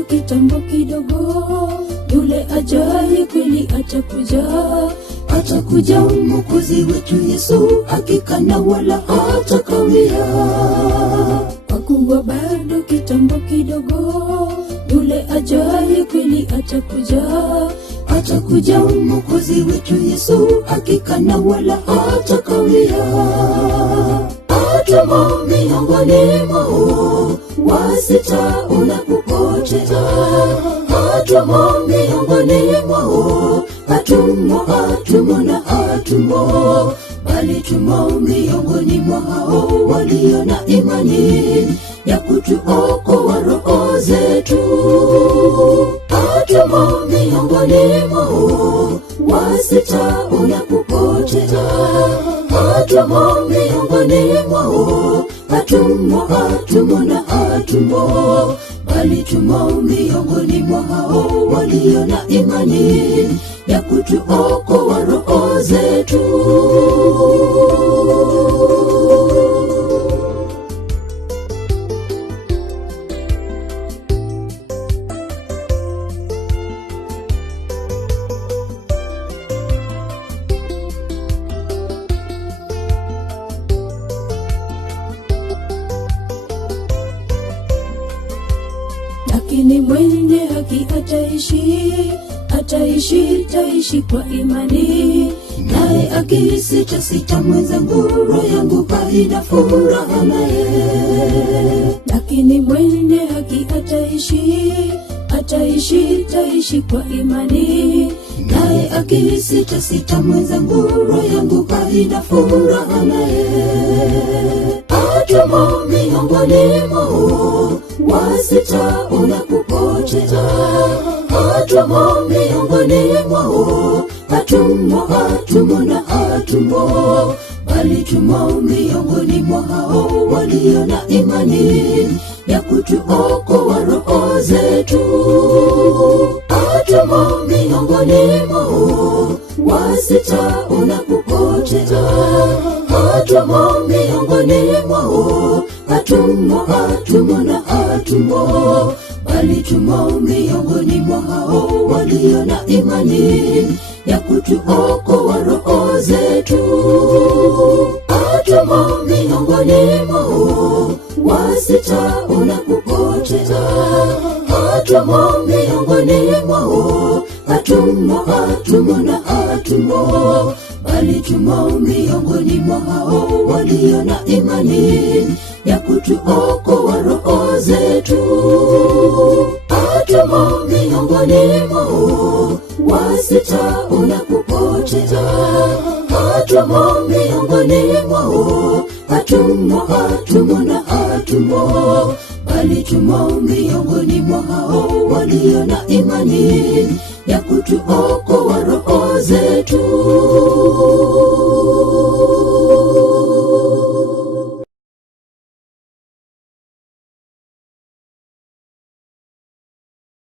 bado kitambo kidogo, yule ajaye kweli atakuja. Atakuja Mwokozi wetu Yesu, hakika na wala hatakawia. Kwa kuwa bado kitambo kidogo, yule ajaye kweli atakuja. Atakuja Mwokozi wetu Yesu, hakika na wala hatakawia. Atumo miongoni mwao wasitaona kupotea. Atumo miongoni mwao, atumo na atumo, bali tumo miongoni mwao walio na imani ya kutuokoa roho zetu. Atumo miongoni mwao wasitaona kupotea. Atumo miongoni mwao, atumo na atumo, bali tumo miongoni mwao walio na imani ya kutuokoa roho zetu. Lakini mwenye haki ataishi kwa imani. Naye akisita mwenzangu, roho yangu haina furaha naye. Lakini mwenye haki ataishi kwa imani. Naye akisita mwenzangu, roho yangu haina furaha naye. Atumo miongoni mwao wasitaona kupotea. Atumo miongoni mwao, atumo na atumo, bali tumo miongoni mwao walio na imani ya kutuokoa roho zetu. Atumo miongoni mwao wasitaona kupotea. Atumo miongoni mwao, atumo na atumo, bali tumo miongoni mwao walio na imani ya kutuokoa roho zetu. Atumo miongoni mwao wasitaona kupotea. Atumo miongoni mwao, atumo na atumo, bali tumo miongoni mwao walio na imani ya kutuokoa roho zetu. Atumo miongoni mwao wasitaona kupotea. Atumo miongoni mwao, atumo na atumo, bali tumo miongoni mwao walio na imani ya kutuokoa roho zetu.